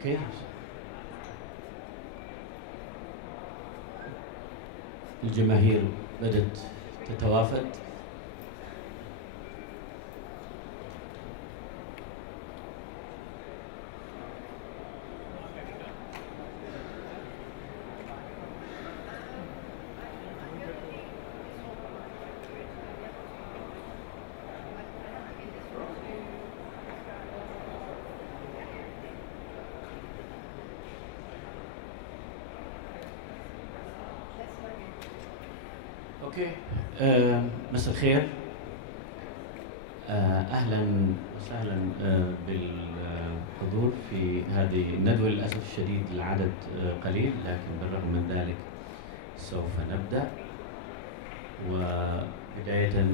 اوكي. الجماهير بدأت تتوافد. اوكي. مساء الخير. اهلا وسهلا بالحضور في هذه الندوه. للاسف الشديد العدد قليل، لكن بالرغم من ذلك سوف نبدا. وبدايه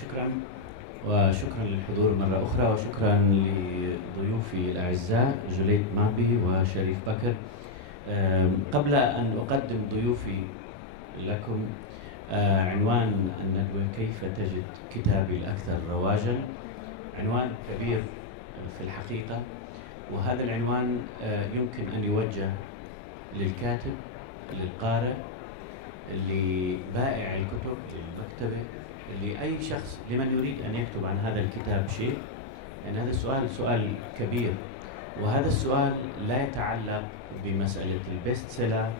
شكرا، وشكرا للحضور مرة أخرى، وشكرا لضيوفي الأعزاء جوليت مابي وشريف بكر. قبل أن أقدم ضيوفي لكم، عنوان الندوة: كيف تجد كتابي الأكثر رواجا. عنوان كبير في الحقيقة، وهذا العنوان يمكن أن يوجه للكاتب، للقارئ، لبائع الكتب، للمكتبة، لأي شخص، لمن يريد أن يكتب عن هذا الكتاب شيء. يعني هذا السؤال سؤال كبير، وهذا السؤال لا يتعلق بمسألة البيست سيلر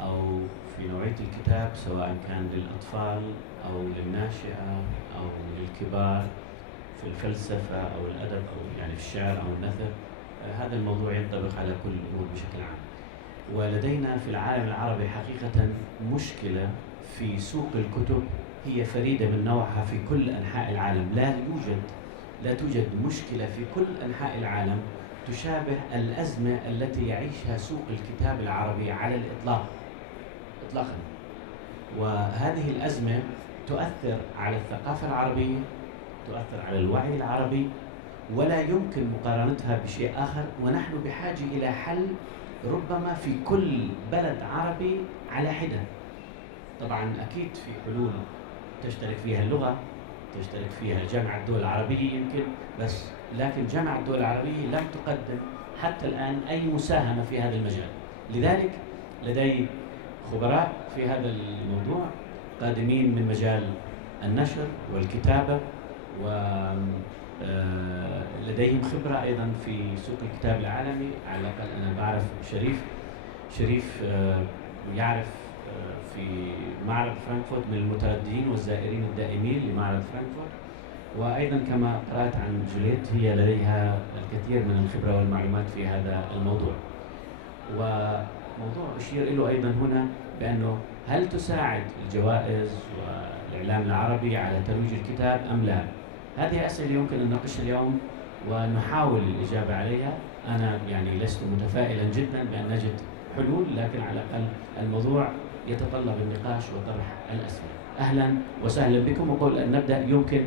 أو في نوعية الكتاب، سواء كان للأطفال أو للناشئة أو للكبار في الفلسفة أو الأدب أو يعني في الشعر أو النثر. هذا الموضوع ينطبق على كل الأمور بشكل عام. ولدينا في العالم العربي حقيقة مشكلة في سوق الكتب هي فريدة من نوعها في كل أنحاء العالم. لا توجد مشكلة في كل أنحاء العالم تشابه الأزمة التي يعيشها سوق الكتاب العربي على الإطلاق إطلاقا. وهذه الأزمة تؤثر على الثقافة العربية، تؤثر على الوعي العربي، ولا يمكن مقارنتها بشيء آخر. ونحن بحاجة إلى حل ربما في كل بلد عربي على حدة. طبعا أكيد في حلول تشترك فيها اللغة، تشترك فيها جامعة الدول العربية يمكن، بس لكن جامعة الدول العربية لم تقدم حتى الآن أي مساهمة في هذا المجال. لذلك لدي خبراء في هذا الموضوع قادمين من مجال النشر والكتابة، ولديهم خبرة أيضا في سوق الكتاب العالمي. على الأقل أنا بعرف شريف يعرف في معرض فرانكفورت من المترددين والزائرين الدائمين لمعرض فرانكفورت. وأيضا كما قرأت عن جوليت، هي لديها الكثير من الخبرة والمعلومات في هذا الموضوع. وموضوع أشير له أيضا هنا بأنه هل تساعد الجوائز والإعلام العربي على ترويج الكتاب أم لا؟ هذه أسئلة يمكن أن نناقشها اليوم ونحاول الإجابة عليها. أنا يعني لست متفائلا جدا بأن نجد حلول، لكن على الأقل الموضوع يتطلب النقاش وطرح الأسئلة. أهلا وسهلا بكم. وقبل أن نبدأ يمكن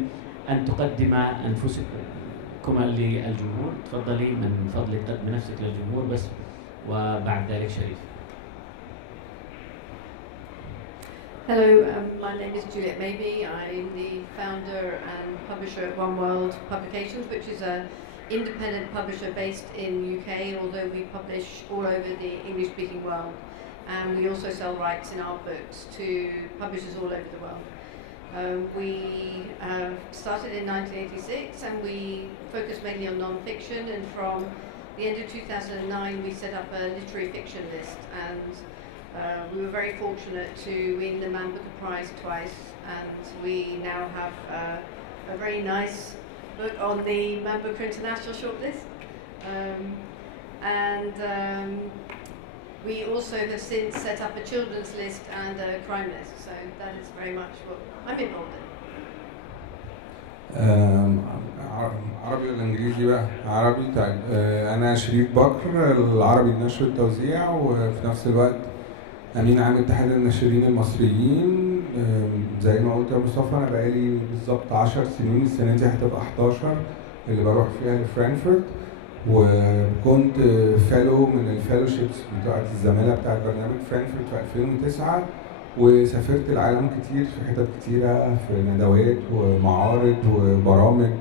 أن تقدم أنفسكما للجمهور. تفضلي من فضلك قدم نفسك للجمهور بس، وبعد ذلك شريف. Hello, my name is Juliet Maybe. I'm the founder and publisher at One World Publications, which is an independent publisher based in UK, although we publish all over the English-speaking world. And we also sell rights in our books to publishers all over the world. We started in 1986 and we focus mainly on non-fiction, and from the end of 2009 we set up a literary fiction list, and we were very fortunate to win the Man Booker Prize twice, and we now have a very nice book on the Man Booker International shortlist. We also have since set up a children's list and a crime list, so that is very much what I'm involved in. عربي ولا انجليزي بقى؟ عربي. طيب انا شريف بكر، العربي النشر والتوزيع، وفي نفس الوقت امين عام اتحاد الناشرين المصريين. زي ما قلت يا مصطفى انا بقالي بالظبط 10 سنين، السنه دي هتبقى 11 اللي بروح فيها لفرانكفورت، وكنت فالو من الفالوشيبس بتاعت الزماله بتاعت برنامج فرانكفورت في 2009، وسافرت العالم كتير في حتت كتيره، في ندوات ومعارض وبرامج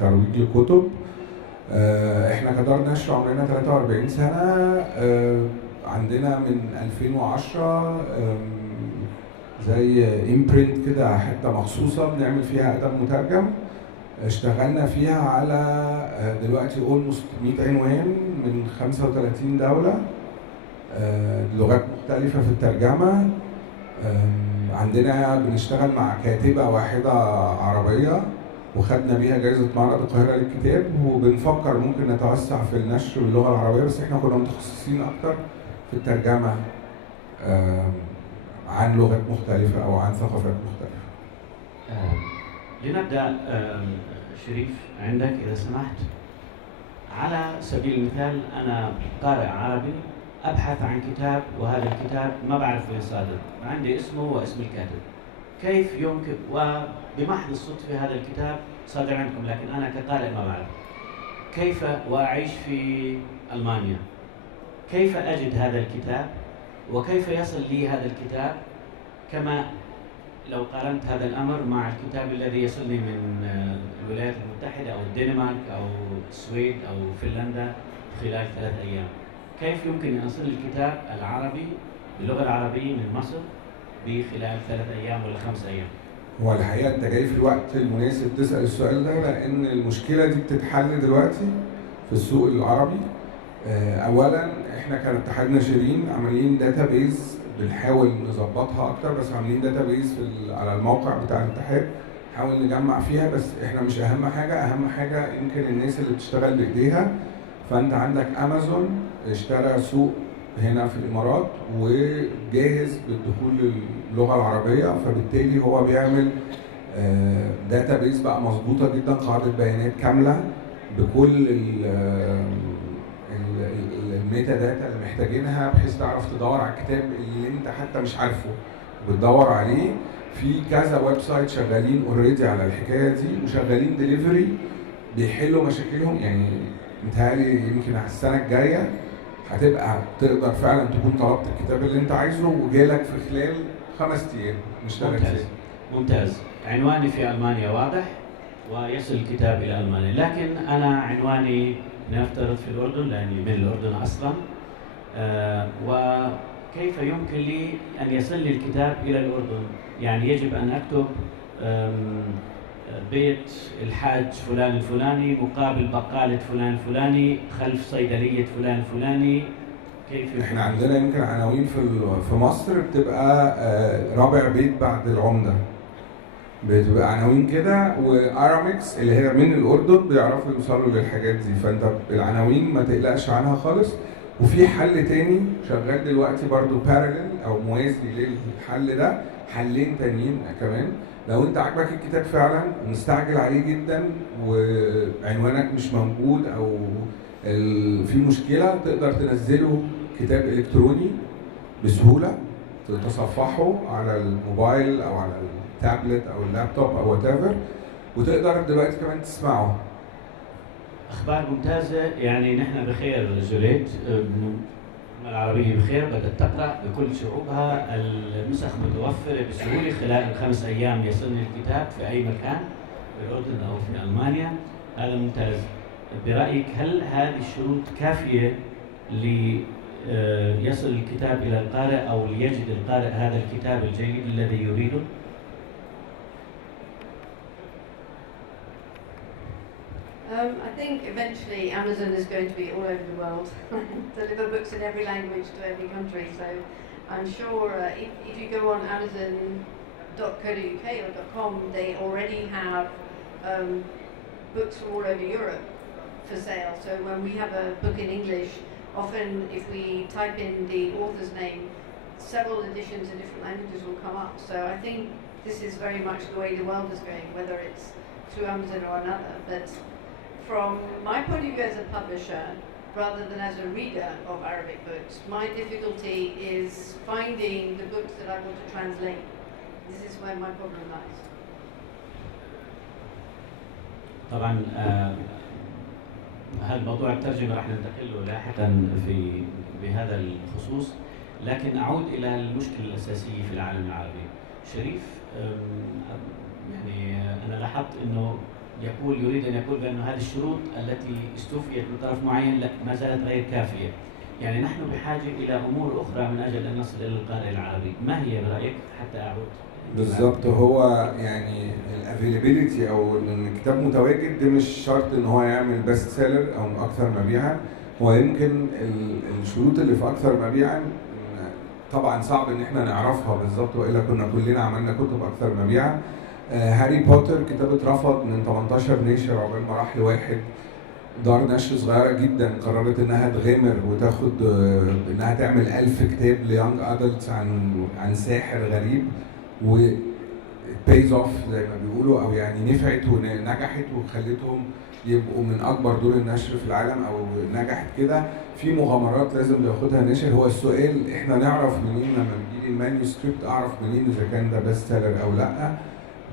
ترويج لكتب. احنا كدار نشر عمرنا 43 سنه. عندنا من 2010 زي امبرنت كده، حته مخصوصه بنعمل فيها ادب مترجم. اشتغلنا فيها على دلوقتي اولموست 100 عنوان من 35 دوله، لغات مختلفه في الترجمه. عندنا بنشتغل مع كاتبه واحده عربيه وخدنا بيها جائزه معرض القاهره للكتاب، وبنفكر ممكن نتوسع في النشر باللغه العربيه، بس احنا كنا متخصصين اكتر في الترجمه عن لغات مختلفه او عن ثقافات مختلفه. لنبدا شريف عندك اذا سمحت. على سبيل المثال انا قارئ عربي ابحث عن كتاب، وهذا الكتاب ما بعرف وين صادر، عندي اسمه واسم الكاتب. كيف يمكن، وبمحض الصدفه هذا الكتاب صادر عندكم، لكن انا كقارئ ما بعرف كيف، واعيش في المانيا، كيف اجد هذا الكتاب وكيف يصل لي هذا الكتاب؟ كما لو قارنت هذا الامر مع الكتاب الذي يصلني من الولايات المتحده او الدنمارك او السويد او فنلندا خلال 3 أيام، كيف يمكن ان يصل الكتاب العربي باللغه العربيه من مصر بخلال 3 أيام ولا 5 أيام؟ هو الحقيقه انت جاي في الوقت المناسب تسال السؤال ده، لان المشكله دي بتتحل دلوقتي في السوق العربي. اولا احنا كاتحاد ناشرين عاملين داتابيز بنحاول نظبطها اكتر، بس عاملين داتابيز على الموقع بتاع الاتحاد نحاول نجمع فيها، بس احنا مش اهم حاجه. اهم حاجه يمكن الناس اللي بتشتغل بايديها. فانت عندك امازون اشترى سوق هنا في الامارات وجاهز للدخول للغه العربيه، فبالتالي هو بيعمل داتابيز بقى مظبوطه جدا، قاعده بيانات كامله بكل الميتا داتا اللي محتاجينها، بحيث تعرف تدور على الكتاب اللي انت حتى مش عارفه بتدور عليه. في كذا ويب سايت شغالين اوريدي على الحكايه دي، وشغالين ديليفري بيحلوا مشاكلهم. يعني متهيألي يمكن على السنه الجايه هتبقى تقدر فعلا تكون طلبت الكتاب اللي انت عايزه وجالك في خلال 5 أيام مش 3 أيام. ممتاز. عنواني في المانيا واضح ويصل الكتاب الى المانيا، لكن انا عنواني نفترض في الأردن لأني من الأردن أصلاً. وكيف يمكن لي أن يصل لي الكتاب إلى الأردن؟ يعني يجب أن أكتب بيت الحاج فلان الفلاني مقابل بقالة فلان الفلاني خلف صيدلية فلان الفلاني. كيف احنا عندنا يمكن عناوين في مصر بتبقى رابع بيت بعد العمدة، بتبقى عناوين كده، وارامكس اللي هي من الاردن بيعرفوا يوصلوا للحاجات دي. فانت العناوين ما تقلقش عنها خالص. وفي حل تاني شغال دلوقتي برضو باراليل او موازي للحل ده، حلين تانيين كمان. لو انت عاجبك الكتاب فعلا ومستعجل عليه جدا وعنوانك مش موجود او في مشكله، تقدر تنزله كتاب الكتروني بسهوله، تتصفحه على الموبايل او على التابلت او اللابتوب او whatever، وتقدر دلوقتي كمان تسمعه. اخبار ممتازه، يعني نحن بخير جوليت، العربيه بخير، بدات تقرا بكل شعوبها، النسخ متوفره بسهوله، خلال 5 أيام يصلني الكتاب في اي مكان في الاردن او في المانيا. هذا ممتاز. برايك هل هذه الشروط كافيه ليصل الكتاب الى القارئ او ليجد القارئ هذا الكتاب الجيد الذي يريده؟ I think eventually Amazon is going to be all over the world, deliver books in every language to every country. So I'm sure if you go on Amazon.co.uk or .com, they already have books from all over Europe for sale. So when we have a book in English, often if we type in the author's name, several editions in different languages will come up. So I think this is very much the way the world is going, whether it's through Amazon or another. But from my point of view as a publisher, rather than as a reader of Arabic books, my difficulty is finding the books that I want to translate. This is where my problem lies. طبعا هذا موضوع الترجمة راح ننتقل له لاحقا بهذا الخصوص، لكن أعود إلى المشكلة الأساسية في العالم العربي. شريف يعني أنا لاحظت أنه يريد أن يقول بأن هذه الشروط التي استوفيت من طرف معين لا ما زالت غير كافية. يعني نحن بحاجة إلى أمور أخرى من أجل أن نصل إلى القارئ العربي. ما هي برأيك حتى أعود؟ بالضبط، هو يعني الافيلابيلتي او ان الكتاب متواجد ده مش شرط ان هو يعمل بيست سيلر او اكثر مبيعا. هو يمكن الشروط اللي في اكثر مبيعا طبعا صعب ان احنا نعرفها بالظبط، والا كنا كلنا عملنا كتب اكثر مبيعا. هاري بوتر كتاب اترفض من 18 ناشر عقبال ما راح لواحد. دار نشر صغيره جدا قررت انها تغامر وتاخد انها تعمل 1000 كتاب ليونج ادلتس عن ساحر غريب، و pays off زي ما بيقولوا، او يعني نفعت ونجحت وخلتهم يبقوا من اكبر دور النشر في العالم، او نجحت كده. في مغامرات لازم ياخدها ناشر. هو السؤال احنا نعرف منين لما بيجي المانيوسكريبت، اعرف منين اذا كان ده بيست سيلر او لا،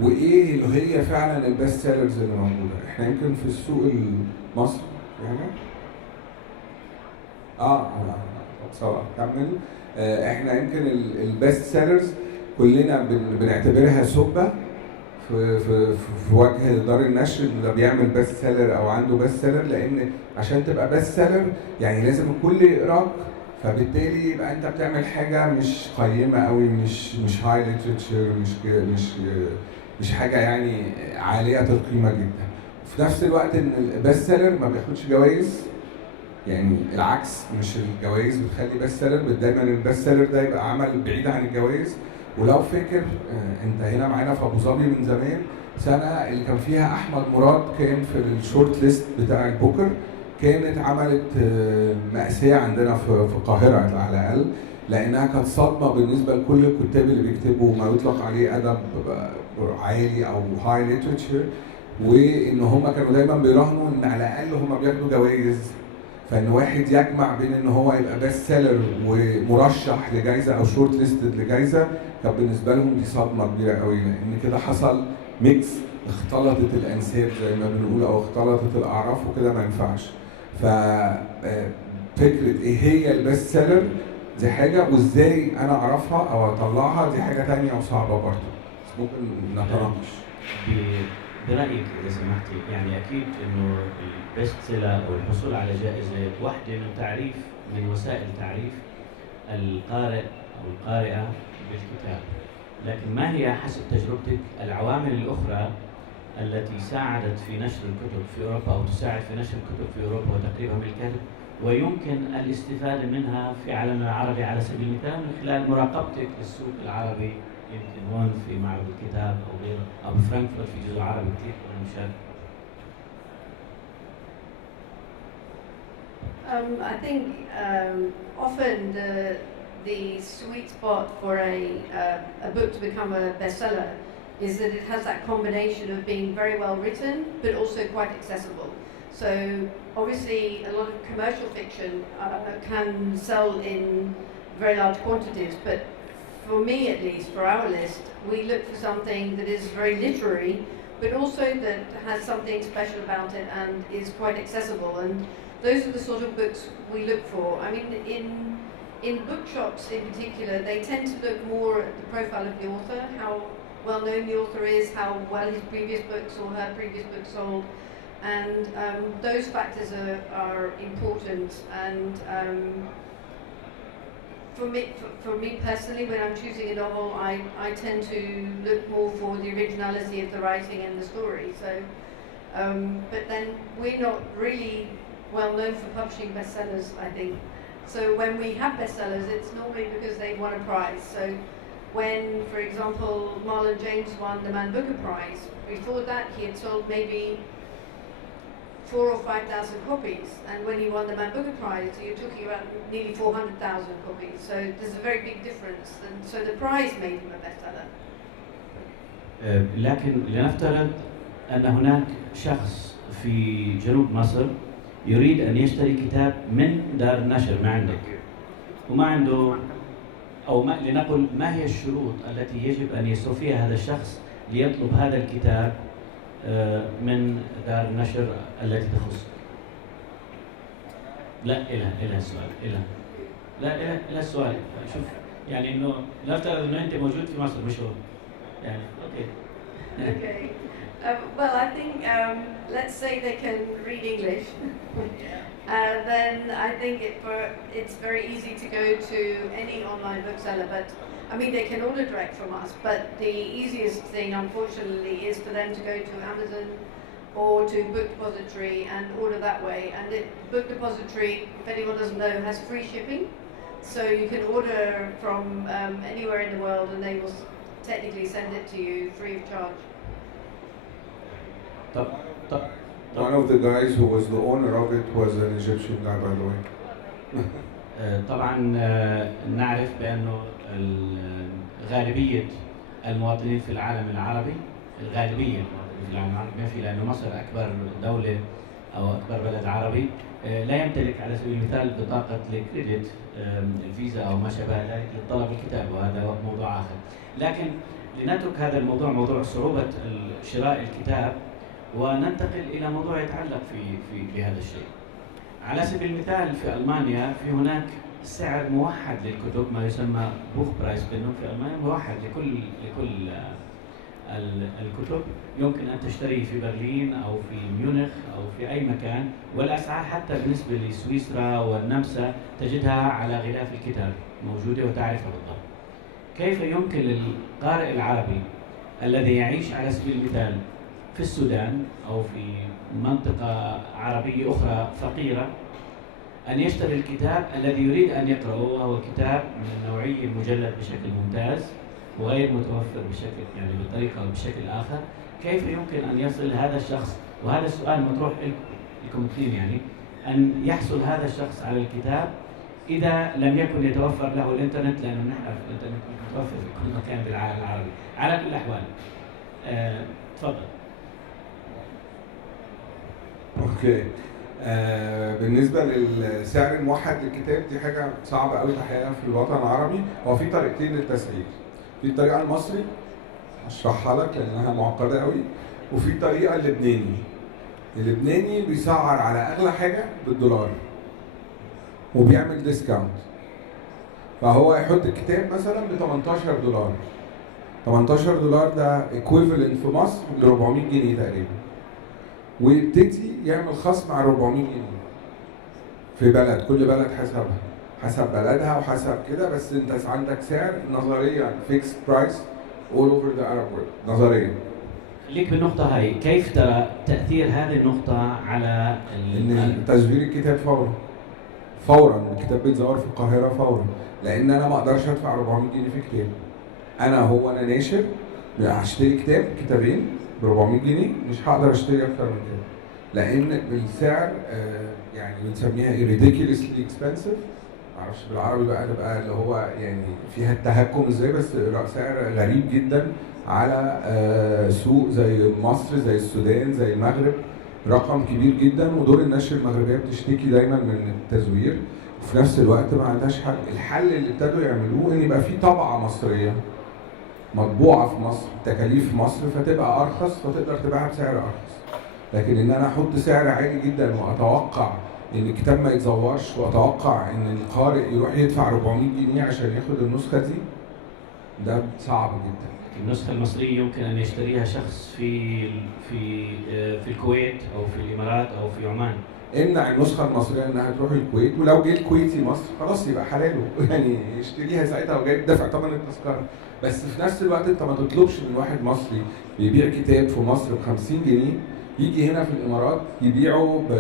وايه اللي هي فعلا البيست سيلرز اللي موجوده. احنا يمكن في السوق المصري يعني بصراحه كمل. احنا يمكن البيست سيلرز كلنا بنعتبرها سبه في وجه دار النشر اللي بيعمل بيست سيلر او عنده بيست سيلر، لان عشان تبقى بيست سيلر يعني لازم الكل يقراك، فبالتالي يبقى انت بتعمل حاجه مش قيمه قوي، مش هاي ليترشر، مش حاجه يعني عاليه القيمه جدا. وفي نفس الوقت ان البيست سيلر ما بياخدش جوائز، يعني العكس، مش الجوائز بتخلي بيست سيلر، دايما البيست سيلر ده يبقى عمل بعيد عن الجوائز. ولو فاكر انت هنا معانا في ابوظبي من زمان، سنه اللي كان فيها احمد مراد كان في الشورت ليست بتاع البوكر، كانت عملت مأساة عندنا في القاهره على الاقل، لانها كانت صدمه بالنسبه لكل الكتاب اللي بيكتبوا ما يطلق عليه ادب عالي او هاي ليترشر، وان هم كانوا دايما بيراهنوا ان على الاقل هم بياخدوا جوائز. فان واحد يجمع بين ان هو يبقى بيست سيلر ومرشح لجائزه او شورت ليستد لجائزه، كان بالنسبه لهم دي صدمه كبيره قوي، لان كده حصل ميكس، اختلطت الانساب زي ما بنقول او اختلطت الاعراف، وكده ما ينفعش. ففكره ايه هي البيست سيلر دي حاجه، وازاي انا اعرفها او اطلعها دي حاجه ثانيه وصعبه برضه، بس ممكن نتناقش. برأيك إذا سمحتي، يعني أكيد إنه البيست سيلر أو الحصول على جائزة واحدة من وسائل تعريف القارئ أو القارئة بالكتاب، لكن ما هي حسب تجربتك العوامل الأخرى التي ساعدت في نشر الكتب في أوروبا أو تساعد في نشر الكتب في أوروبا وتقريبها بالكتب، ويمكن الاستفادة منها في عالمنا العربي على سبيل المثال من خلال مراقبتك للسوق العربي، يمكن هون في معرض الكتاب أو غيره، أو بفرانكفورت في جزء عربي كثير مشارك. I think often the sweet spot for a book to become a bestseller is that it has that combination of being very well written but also quite accessible. So obviously a lot of commercial fiction can sell in very large quantities, but for me at least, for our list, we look for something that is very literary but also that has something special about it and is quite accessible, and those are the sort of books we look for. I mean, in bookshops in particular, they tend to look more at the profile of the author, how well known the author is, how well his previous books or her previous books sold, and those factors are important. And for me personally, when I'm choosing a novel, I tend to look more for the originality of the writing and the story. So, but then we're not really well known for publishing bestsellers, I think. So when we have bestsellers, it's normally because they won a prize. So when, for example, Marlon James won the Man Booker Prize, before that he had sold maybe 4,000 or 5,000 copies, and when he won the Man Booker Prize, you're talking about nearly 400,000 copies. So there's a very big difference, and so the prize made him a bestseller. لكن لنفترض أن هناك شخص في جنوب مصر يريد أن يشتري كتاب من دار النشر ما عندك، وما عنده، أو ما لنقل ما هي الشروط التي يجب أن يستوفيها هذا الشخص ليطلب هذا الكتاب من دار النشر التي تخصه؟ لا إلى السؤال إلى السؤال. شوف يعني إنه نفترض إنه أنت موجود في مصر مش هو يعني أوكي. Okay. Well, I think let's say they can read English. Then I think it's very easy to go to any online bookseller. But I mean, they can order direct from us. But the easiest thing, unfortunately, is for them to go to Amazon or to Book Depository and order that way. And Book Depository, if anyone doesn't know, has free shipping. So you can order from anywhere in the world, and they will technically send it to you free of charge. One of the guys who was the owner of it was an Egyptian guy, by the way. طبعا نعرف بأنه غالبية المواطنين في العالم العربي، الغالبية في العالم العربي ما في، لأنه مصر أكبر دولة أو أكبر بلد عربي لا يمتلك على سبيل المثال بطاقة الكريدت الفيزا أو ما شابه ذلك لطلب الكتاب، وهذا موضوع آخر. لكن لنترك هذا الموضوع، موضوع صعوبة شراء الكتاب، وننتقل إلى موضوع يتعلق بهذا الشيء. على سبيل المثال في ألمانيا في هناك سعر موحد للكتب، ما يسمى بوخ برايس بينهم في ألمانيا، موحد لكل الكتب. يمكن أن تشتري في برلين أو في ميونخ أو في أي مكان، والأسعار حتى بالنسبة لسويسرا والنمسا تجدها على غلاف الكتاب موجودة وتعرفها بالضبط. كيف يمكن للقارئ العربي الذي يعيش على سبيل المثال في السودان أو في منطقة عربية أخرى فقيرة أن يشتري الكتاب الذي يريد أن يقرأه، وهو كتاب من النوعية المجلد بشكل ممتاز وغير متوفر بشكل يعني بطريقة أو بشكل آخر؟ كيف يمكن أن يصل هذا الشخص، وهذا السؤال مطروح لكم اثنين، يعني أن يحصل هذا الشخص على الكتاب إذا لم يكن يتوفر له الإنترنت، لأنه نعرف الإنترنت متوفر في كل مكان بالعالم العربي. على كل الأحوال تفضل. اوكي. بالنسبه للسعر الموحد للكتاب دي حاجه صعبه قوي تحقيقها في الوطن العربي. هو في طريقتين للتسعير، في الطريقه المصري هشرحها لك لانها معقده قوي، وفي الطريقه اللبناني بيسعر على اغلى حاجه بالدولار وبيعمل ديسكاونت. فهو يحط الكتاب مثلا ب $18. $18 ده equivalent في مصر ل 400 جنيه تقريبا، ويبتدي يعمل خصم على 400 جنيه في بلد، كل بلد حسب بلدها وحسب كده. بس انت عندك سعر نظريا فيكس برايس all over the Arab world نظريا. خليك بالنقطة هاي، كيف ترى تأثير هذه النقطة على ان تزوير الكتاب فورا الكتاب بيتزور في القاهرة فورا، لان انا ما اقدرش ادفع 400 جنيه في كتاب. انا ناشر هشتري كتابين ب 400 جنيه، مش هقدر اشتري اكتر من كده، لان بالسعر يعني بنسميها ridiculously expensive. معرفش بالعربي بقى اللي هو يعني فيها التهكم ازاي، بس سعر غريب جدا على سوق زي مصر زي السودان زي المغرب، رقم كبير جدا. ودور النشر المغربيه بتشتكي دايما من التزوير، وفي نفس الوقت ما عندهاش حل. الحل اللي ابتدوا يعملوه ان يبقى في طبعه مصريه مطبوعه في مصر، تكاليف في مصر، فتبقى ارخص فتقدر تبيعها بسعر ارخص. لكن ان انا احط سعر عالي جدا واتوقع ان الكتاب ما يتزورش، واتوقع ان القارئ يروح يدفع 400 جنيه عشان ياخد النسخه دي، ده صعب جدا. النسخة المصرية يمكن أن يشتريها شخص في الكويت أو في الإمارات أو في عمان. امنع النسخة المصرية إنها تروح الكويت، ولو جه الكويتي مصر خلاص يبقى حلاله يعني يشتريها ساعتها وجاي دافع ثمن التذكرة. بس في نفس الوقت أنت ما تطلبش من واحد مصري بيبيع كتاب في مصر ب 50 جنيه يجي هنا في الإمارات يبيعه ب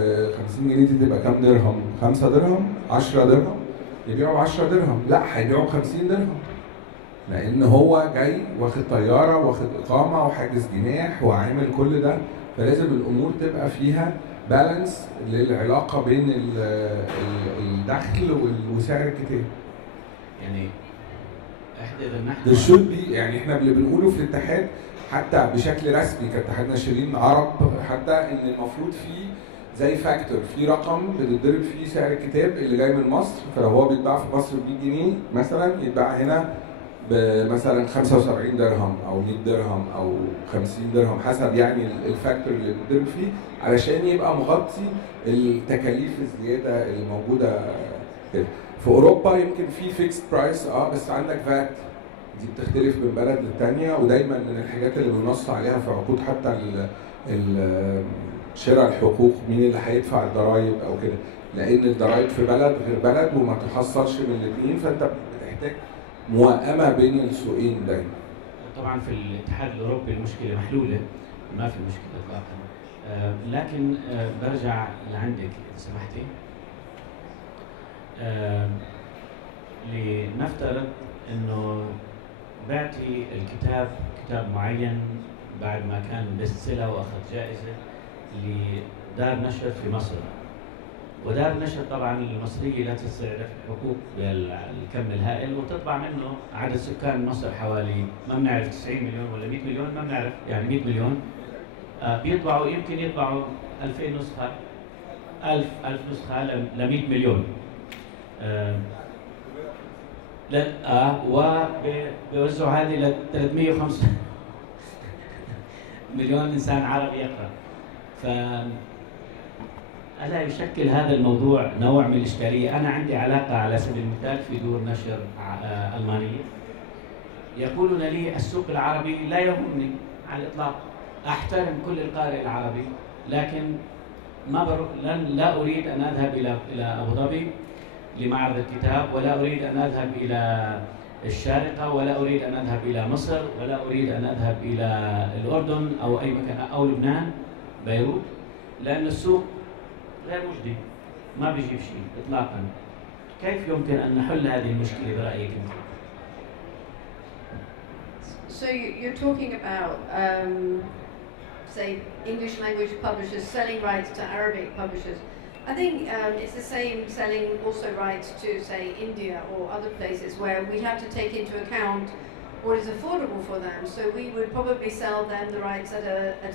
50 جنيه. دي تبقى كام درهم؟ 5 درهم؟ 10 درهم؟ يبيعه ب 10 درهم؟ لا، هيبيعه ب 50 درهم. لأن هو جاي واخد طيارة واخد إقامة وحاجز جناح وعامل كل ده، فلازم الأمور تبقى فيها بالانس للعلاقة بين الدخل وسعر الكتاب. يعني احنا ده should be، يعني احنا اللي بنقوله في الاتحاد حتى بشكل رسمي كاتحاد ناشرين عرب، حتى ان المفروض فيه زي فاكتور، في رقم بتضرب فيه سعر الكتاب اللي جاي من مصر، فلو هو بيتباع في مصر ب 100 جنيه مثلا يتباع هنا بمثلا 75 درهم او 100 درهم او 50 درهم حسب يعني الفاكتور اللي بتضرب فيه، علشان يبقى مغطي التكاليف الزياده اللي موجوده كده. في اوروبا يمكن في فيكست برايس بس عندك فات، دي بتختلف من بلد للتانيه، ودايما من الحاجات اللي بنص عليها في عقود حتى شراء الحقوق مين اللي هيدفع الضرايب او كده، لان الضرايب في بلد غير بلد وما تحصلش من الاثنين، فانت بتحتاج موائمه بين السوقين دايما. طبعا في الاتحاد الاوروبي المشكله محلوله، ما في مشكله اطلاقا، لكن برجع لعندك اذا سمحتي. لنفترض انه بعتي الكتاب، كتاب معين بعد ما كان بيست سيلر واخذ جائزه لدار نشر في مصر، ودار النشر طبعا المصريه لا تستعرف الحقوق بالكم الهائل، وتطبع منه عدد سكان مصر حوالي ما بنعرف 90 مليون ولا 100 مليون، ما بنعرف يعني 100 مليون. بيطبعوا يمكن يطبعوا 2000 نسخه، 1000 نسخه ل 100 مليون. وبيوزعوا هذه ل 305 مليون انسان عربي يقرا. ألا يشكل هذا الموضوع نوع من الإشكالية؟ أنا عندي علاقة على سبيل المثال في دور نشر ألمانية، يقولون لي السوق العربي لا يهمني على الإطلاق، أحترم كل القارئ العربي، لكن لا أريد أن أذهب إلى أبوظبي لمعرض الكتاب، ولا أريد أن أذهب إلى الشارقة، ولا أريد أن أذهب إلى مصر، ولا أريد أن أذهب إلى الأردن أو أي مكان أو لبنان بيروت، لأن السوق غير مجدي، ما بيجيب شيء إطلاقاً. كيف يمكن أن نحل هذه المشكلة برأيك أنت؟ So you're talking about, say, English language publishers selling rights to Arabic publishers. I think it's the same selling also rights to, say, India or other places where we have to take into account what is affordable for them. So we would probably sell them the rights at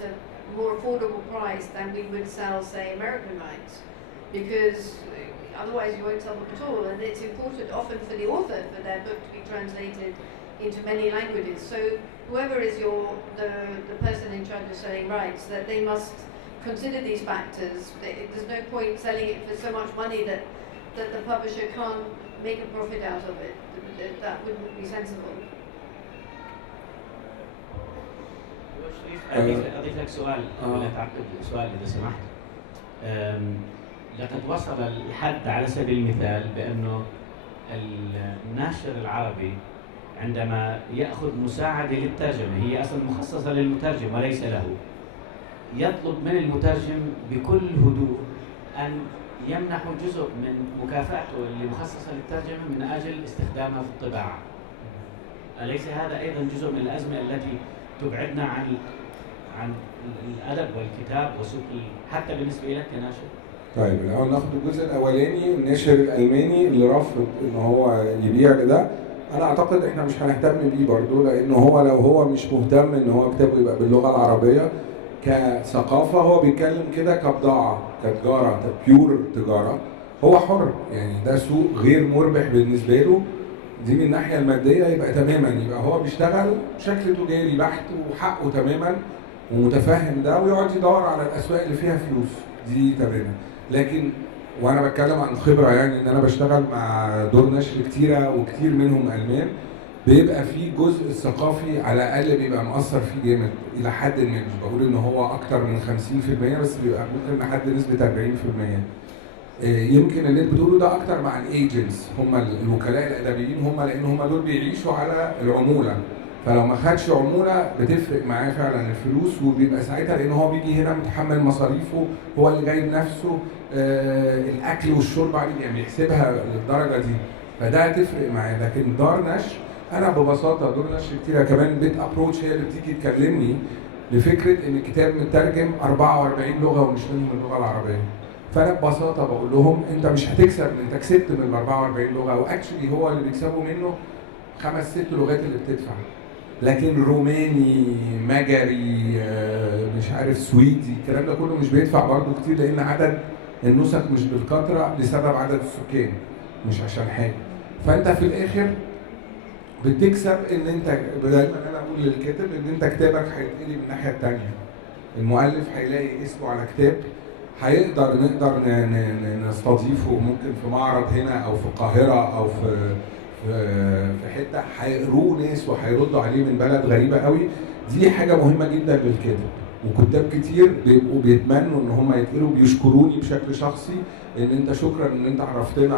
a more affordable price than we would sell, say, American rights, because otherwise you won't sell them at all. And it's important often for the author for their book to be translated into many languages. So whoever is the person in charge of selling rights, that they must consider these factors. There's no point selling it for so much money that the publisher can't make a profit out of it. That wouldn't be sensible. أضيف لك سؤال ولا تعقب سؤال إذا سمحت. لقد وصل الحد على سبيل المثال بأنه الناشر العربي عندما يأخذ مساعدة للترجمة، هي أصلا مخصصة للمترجم وليس له، يطلب من المترجم بكل هدوء أن يمنحه جزء من مكافأته اللي مخصصة للترجمة من أجل استخدامها في الطباعة. أليس هذا أيضا جزء من الأزمة التي تبعدنا عن الأدب والكتاب وسوق حتى بالنسبة لك كناشر؟ طيب الأول ناخد الجزء الأولاني، الناشر الألماني اللي رفض إن هو يبيع لده، أنا أعتقد إحنا مش هنهتم بيه برضه، لأنه هو لو هو مش مهتم إن هو كتابه يبقى باللغة العربية كثقافة، هو بيتكلم كده كبضاعة، كتجارة، كبيور تجارة، هو حر، يعني ده سوق غير مربح بالنسبة له، دي من الناحية المادية يبقى تماما، يبقى هو بيشتغل بشكل تجاري بحت وحقه تماما ومتفهم ده، ويقعد يدور على الأسواق اللي فيها فلوس، دي تماما. لكن وانا بتكلم عن خبره، يعني ان انا بشتغل مع دور نشر كتيره وكتير منهم المان، بيبقى في جزء الثقافي على الاقل بيبقى مؤثر فيه جامد الى حد ما، مش بقول ان هو اكتر من 50%، بس بيبقى ممكن لحد نسبه 40%. يمكن اللي انت بتقوله ده اكتر مع الايجنتس، هم الوكلاء الادبيين، هم لان هم دول بيعيشوا على العموله، فلو ما خدش عموله بتفرق معاه فعلا الفلوس، وبيبقى ساعتها لان هو بيجي هنا متحمل مصاريفه، هو اللي جايب نفسه الاكل والشرب يعني بيحسبها للدرجه دي، فده هتفرق معاه. لكن دار نشر انا ببساطه دور نشر كتير كمان بيت ابروتش هي اللي بتيجي تكلمني لفكره ان الكتاب مترجم 44 لغه ومش منهم اللغه العربيه، فانا ببساطه بقول لهم انت مش هتكسب، انت كسبت من ال 44 لغه، واكشلي هو اللي بيكسبوا منه 5-6 لغات اللي بتدفع. لكن روماني، مجري، مش عارف سويدي، الكلام ده كله مش بيدفع برضه كتير، لان عدد النسخ مش بالكثره بسبب عدد السكان، مش عشان حاجه. فانت في الاخر بتكسب ان انت دايما انا اقول للكاتب ان انت كتابك هيتقري من الناحيه الثانيه. المؤلف هيلاقي اسمه على كتاب، نقدر نستضيفه ممكن في معرض هنا او في القاهره او في حته هيقروه ناس وهيردوا عليه من بلد غريبه قوي. دي حاجه مهمه جدا للكاتب، وكتاب كتير بيبقوا بيتمنوا ان هم يتقروا، بيشكروني بشكل شخصي ان انت شكرا ان انت عرفتنا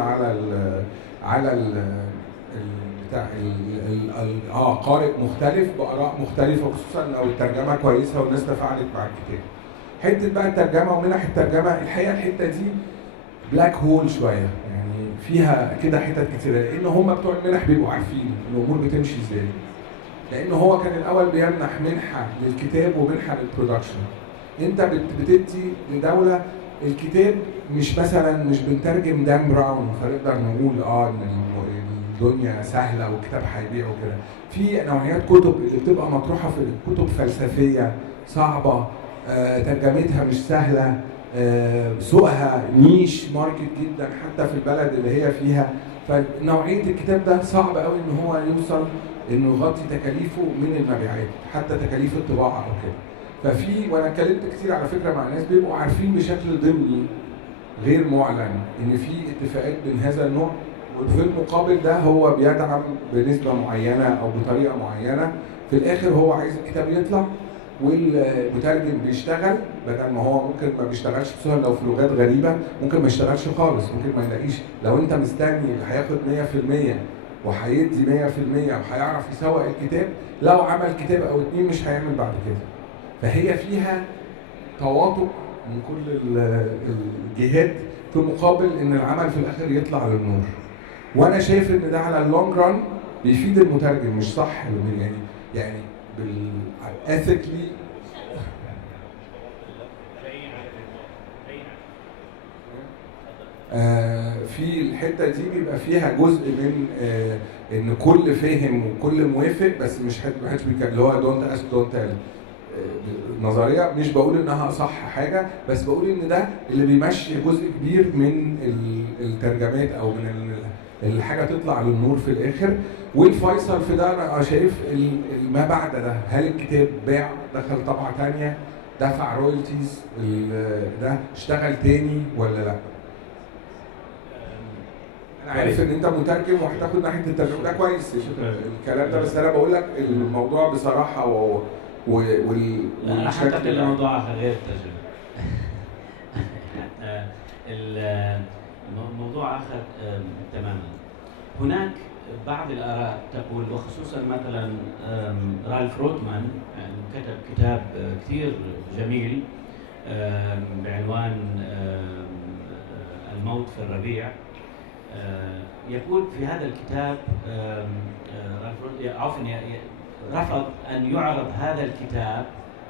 على قارئ مختلف باراء مختلفه، وخصوصا لو الترجمه كويسه والناس تفاعلت مع الكتاب. حته بقى الترجمه ومنح الترجمه، الحقيقه الحته دي بلاك هول شويه، يعني فيها كده حتت كتيره، لان هم بتوع المنح بيبقوا عارفين الامور بتمشي ازاي. لان هو كان الاول بيمنح منحه للكتاب ومنحه للبرودكشن. انت بتدي لدوله الكتاب، مش مثلا مش بنترجم دان براون فنقدر نقول ان الدنيا سهله والكتاب هيبيع وكده. في نوعيات كتب اللي بتبقى مطروحه في كتب فلسفيه صعبه، ترجمتها مش سهله، سوقها نيش ماركت جدا حتى في البلد اللي هي فيها. فنوعيه الكتاب ده صعب قوي ان هو يوصل انه يغطي تكاليفه من المبيعات، حتى تكاليف الطباعه او كده. وانا اتكلمت كتير على فكره مع ناس بيبقوا عارفين بشكل ضمني غير معلن ان في اتفاقات من هذا النوع، وفي المقابل ده هو بيدعم بنسبه معينه او بطريقه معينه. في الاخر هو عايز الكتاب يطلع، والمترجم بيشتغل، بدل ما هو ممكن ما بيشتغلش، خصوصا لو في لغات غريبه ممكن ما يشتغلش خالص، ممكن ما يلاقيش. لو انت مستني اللي هياخد 100% وهيدي 100% وهيعرف يسوق الكتاب، لو عمل كتاب او اتنين مش هيعمل بعد كده. فهي فيها تواطؤ من كل الجهات في مقابل ان العمل في الاخر يطلع للنور. وانا شايف ان ده على اللونج ران بيفيد المترجم، مش صح يعني بالاثيكلي. في الحته دي بيبقى فيها جزء من ان كل فاهم وكل موافق، بس مش محدش اللي هو دونت اسك دونت تيل نظريه. مش بقول انها صح حاجه، بس بقول ان ده اللي بيمشي جزء كبير من الترجمات او من الحاجه تطلع للنور في الاخر. والفيصل في ده انا شايف ما بعد ده، هل الكتاب باع، دخل طبعه ثانيه، دفع رويالتيز، ده اشتغل تاني ولا لا؟ انا عارف ان انت مترجم وهتاخد ناحيه الترجمه، ده كويس الكلام ده، بس انا بقول لك الموضوع بصراحه انا هنتقل لموضوع اخر غير الترجمه. الموضوع اخر تماما. هناك بعض الاراء تقول، وخصوصا مثلا رالف روتمان كتب كتاب كثير جميل بعنوان الموت في الربيع. يقول في هذا الكتاب رفض أن يعرض هذا الكتاب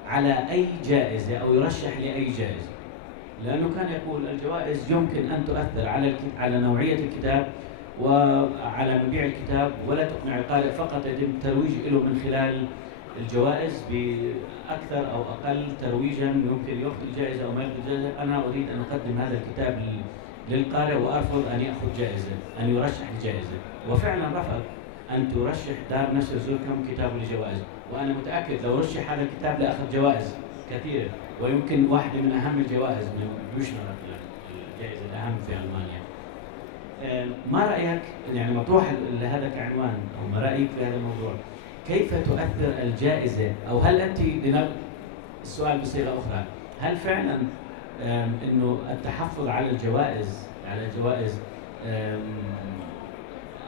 على أي جائزة أو يرشح لأي جائزة، لأنه كان يقول الجوائز يمكن أن تؤثر على نوعية الكتاب وعلى مبيع الكتاب، ولا تقنع القارئ، فقط يتم الترويج له من خلال الجوائز بأكثر أو أقل ترويجا، يمكن يأخذ الجائزة أو ما يأخذ الجائزة. أنا أريد أن أقدم هذا الكتاب للقارئ وأرفض أن يأخذ جائزة، أن يرشح لجائزة. وفعلا رفض أن ترشح دار نشر زركم كتابه لجوائز، وأنا متأكد لو رشح هذا الكتاب لأخذ جوائز كثيرة، ويمكن واحدة من أهم الجوائز من يشنر الجائزة الأهم في ألمانيا. ما رأيك، يعني مطروح لهذا كعنوان، أو ما رأيك في هذا الموضوع؟ كيف تؤثر الجائزة، أو هل أنت السؤال بصيغة أخرى، هل فعلا إنه التحفظ على الجوائز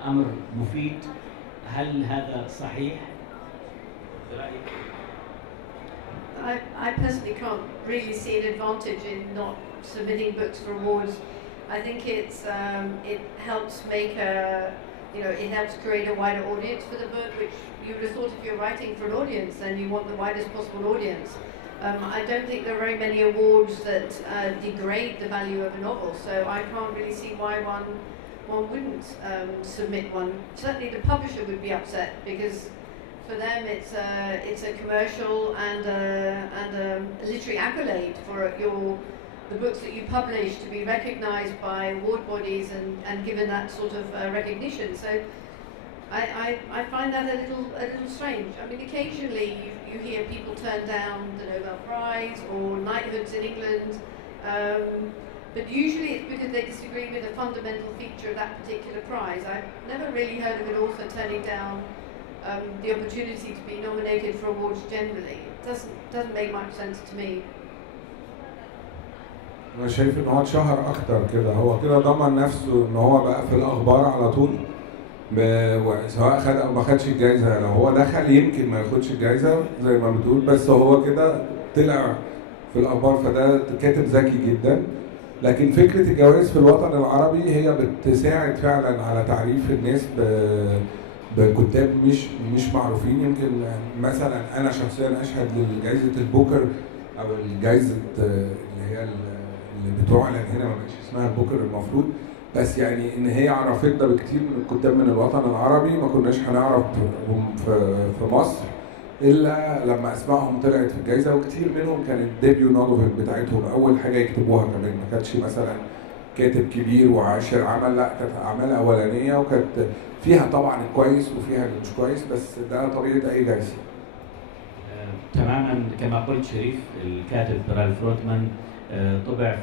أمر مفيد؟ هل هذا صحيح؟ برأيك؟ I personally can't really see an advantage in not submitting books for awards. I think it helps make it helps create a wider audience for the book, which you would have thought if you're writing for an audience, then you want the widest possible audience. I don't think there are very many awards that degrade the value of a novel, so I can't really see why one wouldn't submit one. Certainly the publisher would be upset, because For them, it's a commercial and a literary accolade for the books that you publish to be recognised by award bodies and given that sort of recognition. So I find that a little strange. I mean, occasionally you hear people turn down the Nobel Prize or knighthoods in England, but usually it's because they disagree with a fundamental feature of that particular prize. I've never really heard of an author turning down the opportunity to be nominated for awards generally. It doesn't make much sense to me. أنا شايف إن هو اتشهر أكتر كده، هو كده ضمن نفسه إن هو بقى في الأخبار على طول، سواء خد أو ما خدش الجايزة. لو هو دخل يمكن ما ياخدش الجايزة زي ما بتقول، بس هو كده طلع في الأخبار، فده كاتب ذكي جدا. لكن فكرة الجوائز في الوطن العربي هي بتساعد فعلا على تعريف الناس بكتاب مش معروفين. يمكن مثلا أنا شخصيا أشهد لجائزة البوكر أو الجائزة اللي هي اللي بتعلن هنا، ما بقاش اسمها البوكر المفروض، بس يعني ان هي عرفتنا بكتير من الكتاب من الوطن العربي ما كناش هنعرفهم في مصر الا لما اسمائهم طلعت في الجائزه، وكتير منهم كانت ديبيو نوفل بتاعتهم، اول حاجه يكتبوها كمان، ما كانتش مثلا كاتب كبير وعاشر عمل، لا كانت اعمال اولانيه وكانت فيها طبعا الكويس وفيها اللي مش كويس، بس ده طبيعه اي جائزه. تماما كما قلت شريف، الكاتب رالف روتمان طبع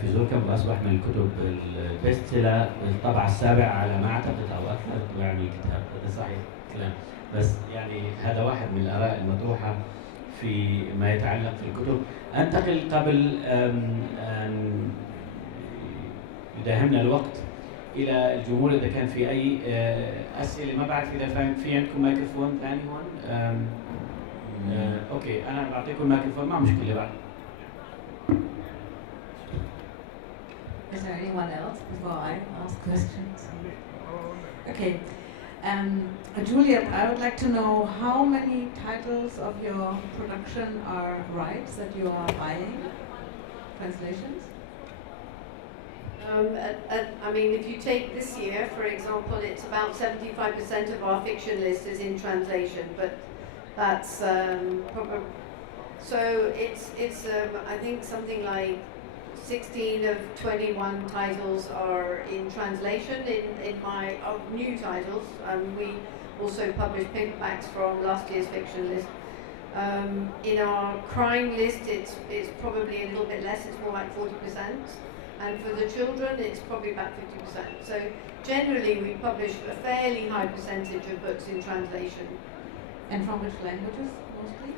في زوكم واصبح من الكتب البيست سيلر، الطبعه السابعه على ما اعتقد او اكثر طبع من الكتاب، هذا صحيح الكلام. بس يعني هذا واحد من الاراء المطروحه في ما يتعلق في الكتب. انتقل قبل ان يداهمنا الوقت الى الجمهور اذا كان في اي اسئله. ما بعرف اذا في عندكم ميكروفون ثاني هون. اوكي انا بعطيكم الميكروفون، ما مشكله بعد. Is there anyone else before I ask questions? Okay. Juliet, I would like to know how many titles of your production are rights that you are buying? Translations? I mean, if you take this year, for example, it's about 75% of our fiction list is in translation, but that's probably... So it's I think something like 16 of 21 titles are in translation in my new titles. We also published paperbacks from last year's fiction list. In our crime list, it's probably a little bit less. It's more like 40%, and for the children, it's probably about 50%. So generally, we publish a fairly high percentage of books in translation. And from which languages mostly?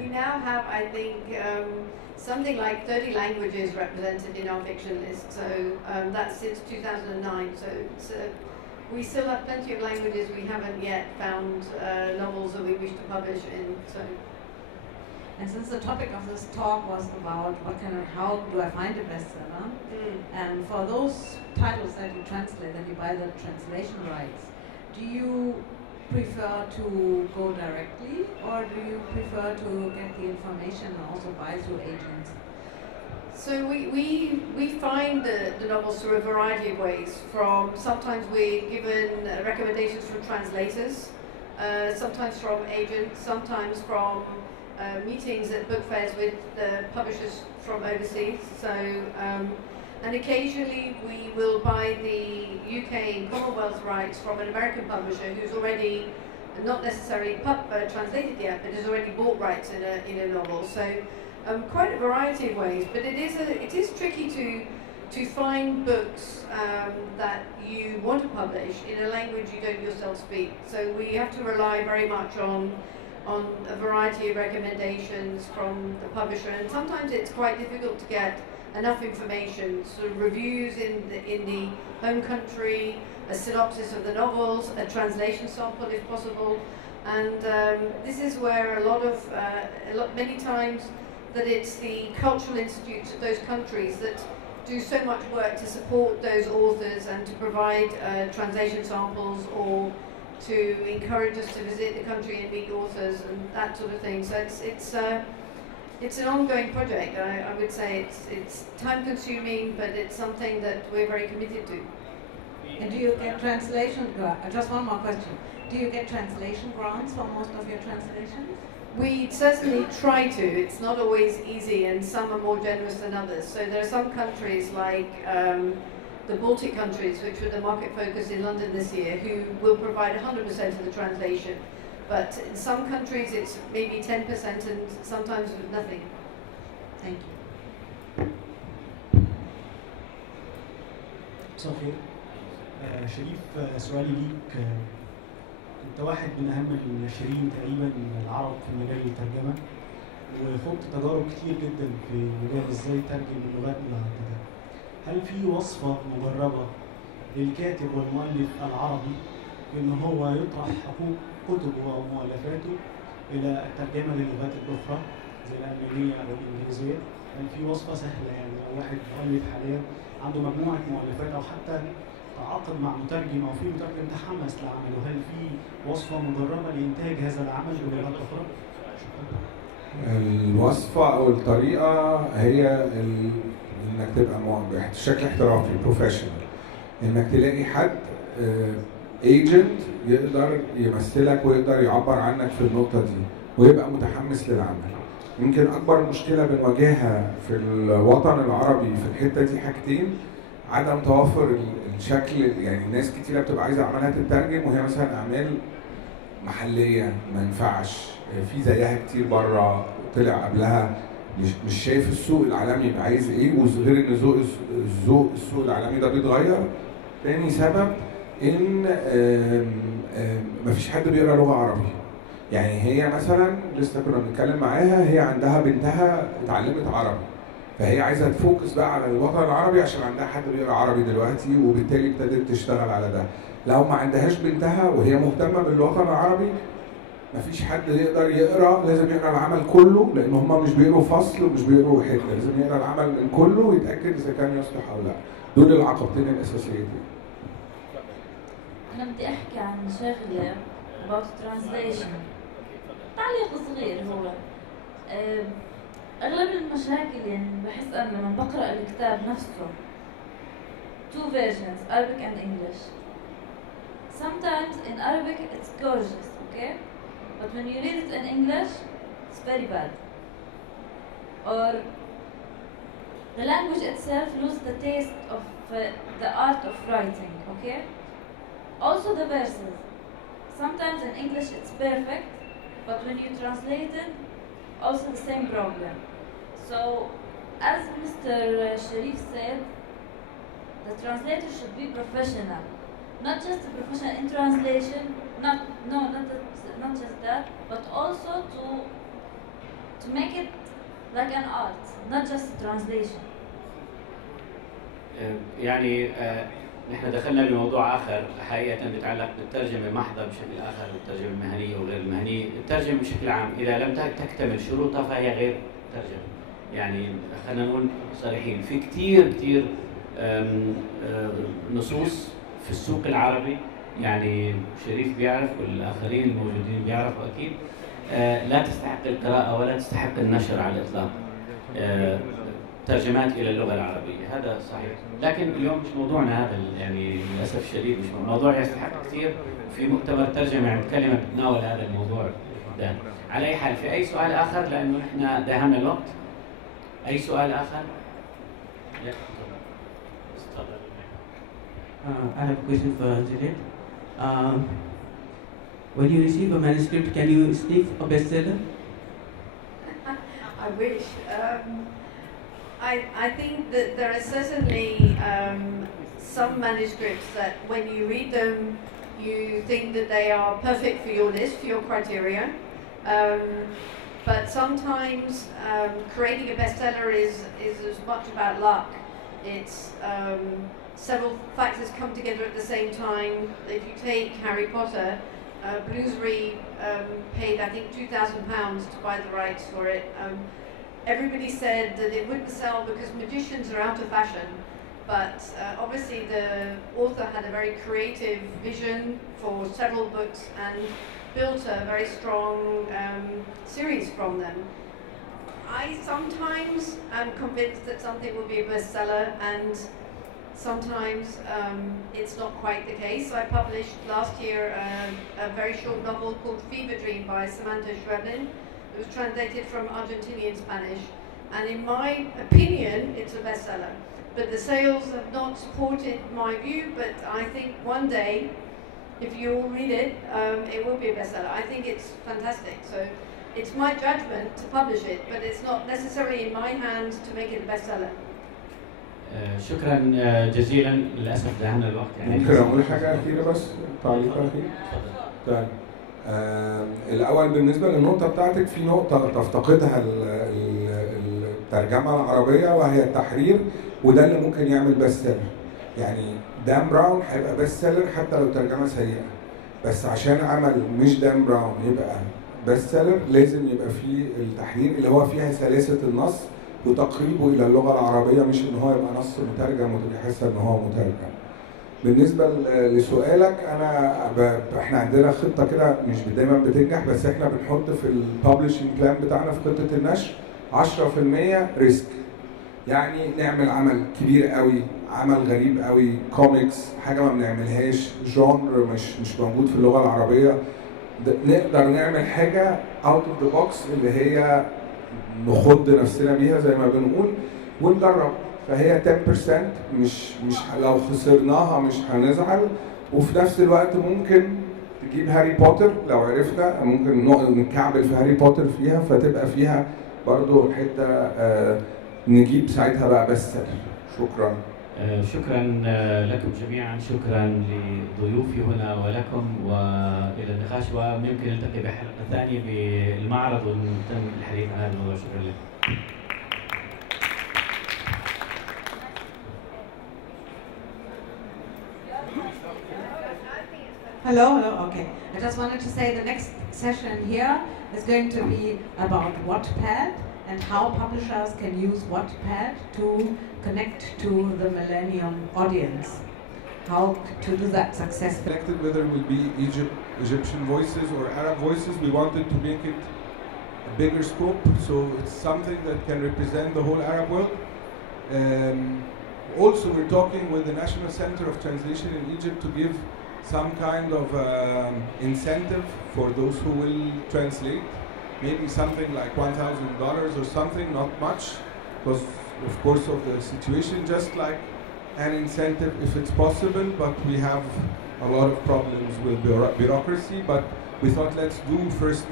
We now have, I think, something like 30 languages represented in our fiction list. So that's since 2009. So we still have plenty of languages we haven't yet found novels that we wish to publish in. So. And since the topic of this talk was about how do I find a bestseller, and for those titles that you translate, that you buy the translation rights, do you prefer to go directly, or do you prefer to get the information and also buy through agents? So we find the novels through a variety of ways. Sometimes we're given recommendations from translators, sometimes from agents, sometimes from meetings at book fairs with the publishers from overseas. So and occasionally we will buy the UK and Commonwealth rights from an American publisher who's already not necessarily translated yet, but has already bought rights in a novel. So quite a variety of ways, but it is tricky to find books that you want to publish in a language you don't yourself speak. So we have to rely very much on a variety of recommendations from the publisher, and sometimes it's quite difficult to get enough information, sort of reviews in the home country, a synopsis of the novels, a translation sample if possible, and this is where many times that it's the cultural institutes of those countries that do so much work to support those authors and to provide translation samples or to encourage us to visit the country and meet authors and that sort of thing. So it's an ongoing project. I would say it's time consuming, but it's something that we're very committed to. And do you get translation? Just one more question. Do you get translation grants for most of your translations? We certainly try to. It's not always easy, and some are more generous than others. So there are some countries like the Baltic countries, which were the market focus in London this year, who will provide 100% of the translation. But in some countries it's maybe 10% and sometimes with nothing. Thank you. مساء الخير. شريف، سؤالي ليك، انت واحد من اهم الناشرين تقريبا العرب في مجال الترجمه، وخضت تجارب كتير جدا في مجال ازاي ترجم اللغات المتعدده. هل في وصفه مجربه للكاتب والمؤلف العربي ان هو يطرح حقوق كتبه ومؤلفاته الى الترجمه للغات الاخرى زي الالمانيه او الانجليزيه؟ هل في وصفه سهله، يعني لو واحد مؤلف حاليا عنده مجموعه مؤلفات او حتى تعاقد مع مترجم او في مترجم تحمس لعمله، هل في وصفه مجربه لانتاج هذا العمل بلغات اخرى؟ الوصفه او الطريقه هي انك تبقى بشكل احترافي بروفيشنال، انك تلاقي حد ايجنت يقدر يمثلك ويقدر يعبر عنك في النقطه دي ويبقى متحمس للعمل. يمكن اكبر مشكله بنواجهها في الوطن العربي في الحته دي حاجتين: عدم توافر الشكل، يعني ناس كتيره بتبقى عايزه اعمالها تترجم وهي مثلا اعمال محليه ما ينفعش، في زيها كتير بره طلع قبلها، مش شايف السوق العالمي يبقى عايز ايه، وغير ان السوق العالمي ده بيتغير. تاني سبب ان مفيش حد بيقرا لغه عربي. يعني هي مثلا لسه كنا بنتكلم معاها، هي عندها بنتها اتعلمت عربي، فهي عايزه تفوكس بقى على الوطن العربي عشان عندها حد بيقرا عربي دلوقتي، وبالتالي ابتدت تشتغل على ده. لو ما عندهاش بنتها وهي مهتمه بالوطن العربي، مفيش حد يقدر يقرا، لازم يقرا العمل كله، لان هم مش بيقروا فصل ومش بيقروا حته، لازم يقرا العمل من كله ويتاكد اذا كان يصلح او لا. دول العقبتين الاساسيتين. انا بدي احكي عن شغله about translation. تعليق صغير هو اغلب المشاكل، يعني بحس انا لما بقرا الكتاب نفسه two versions, Arabic and English. Sometimes in Arabic it's gorgeous, okay? But when you read it in English, it's very bad. Or the language itself loses the taste of the art of writing, okay? Also the verses. Sometimes in English it's perfect, but when you translate it, also the same problem. So, as Mr. Sharif said, the translator should be professional. Not just a professional in translation, not just that, but also to make it like an art, not just a translation. يعني نحن دخلنا بموضوع آخر حقيقة بيتعلق بالترجمة محضة بشكل آخر، والترجمة المهنية وغير المهنية. الترجمة بشكل عام إذا لم تكتمل شروطها فهي غير ترجمة. يعني خلينا نقول صريحين، في كتير نصوص في السوق العربي، يعني شريف بيعرف والآخرين الموجودين بيعرفوا أكيد، لا تستحق القراءة ولا تستحق النشر على الإطلاق. ترجمات إلى اللغة العربية، هذا صحيح. لكن اليوم مش موضوعنا هذا، يعني للأسف الشديد مش موضوع يستحق كثير. في مؤتمر ترجمة عند كلمة بتناول هذا الموضوع ده. على أي حال، في أي سؤال آخر لأنه إحنا داهمنا الوقت؟ أي سؤال آخر؟ لا. I have a question for Juliet. When you receive a manuscript, can you sniff a bestseller? I wish. I think that there are certainly some manuscripts that when you read them, you think that they are perfect for your list, for your criteria. But sometimes creating a bestseller is as much about luck. It's several factors come together at the same time. If you take Harry Potter, Bloomsbury paid I think £2,000 to buy the rights for it. Everybody said that it wouldn't sell because magicians are out of fashion, but obviously the author had a very creative vision for several books and built a very strong series from them. I sometimes am convinced that something will be a bestseller, and Sometimes it's not quite the case. I published last year a very short novel called Fever Dream by Samantha Schweblin. It was translated from Argentinian Spanish, and in my opinion, it's a bestseller. But the sales have not supported my view, but I think one day, if you all read it, it will be a bestseller. I think it's fantastic. So it's my judgment to publish it, but it's not necessarily in my hands to make it a bestseller. شكرا جزيلا. للاسف دهمنا الوقت يعني. ممكن اقول حاجه اخيره بس، تعليق اخير؟ طيب الاول بالنسبه للنقطه بتاعتك، في نقطه تفتقدها الترجمه العربيه وهي التحرير، وده اللي ممكن يعمل بيست سيلر. يعني دان براون هيبقى بيست سيلر حتى لو ترجمه سيئه، بس عشان عمل مش دان براون يبقى بيست سيلر لازم يبقى فيه التحرير اللي هو فيها سلاسه النص وتقريبه الى اللغه العربيه، مش ان هو يبقى نص مترجم وتحس ان هو مترجم. بالنسبه لسؤالك، احنا عندنا خطه كده مش دايما بتنجح، بس احنا بنحط في الببلشنج بلان بتاعنا في خطه النشر 10% ريسك. يعني نعمل عمل كبير قوي، عمل غريب قوي، كوميكس، حاجه ما بنعملهاش، جونر مش موجود في اللغه العربيه. نقدر نعمل حاجه اوت اوف ذا بوكس اللي هي نخض نفسنا بيها زي ما بنقول ونجرب. فهي 10%، مش لو خسرناها مش هنزعل. وفي نفس الوقت ممكن تجيب هاري بوتر، لو عرفنا ممكن نكعبل في هاري بوتر فيها، فتبقى فيها برضو حته نجيب ساعتها بقى بس. شكرا. شكرا لكم جميعا، شكرا لضيوفي هنا ولكم، والى النقاش، وممكن نلتقي بحلقه ثانيه بالمعرض ونتم الحديث عن هذا الموضوع. شكرا لكم. Hello, okay. I just wanted to say the next session here is going to be about Wattpad and how publishers can use Wattpad to connect to the millennium audience. How to do that successfully. Whether it will be Egyptian voices or Arab voices, we wanted to make it a bigger scope, so it's something that can represent the whole Arab world. Also, we're talking with the National Center of Translation in Egypt to give some kind of incentive for those who will translate. Maybe something like $1,000 or something, not much, because of course of the situation, just like an incentive if it's possible, but we have a lot of problems with bureaucracy. But we thought let's do first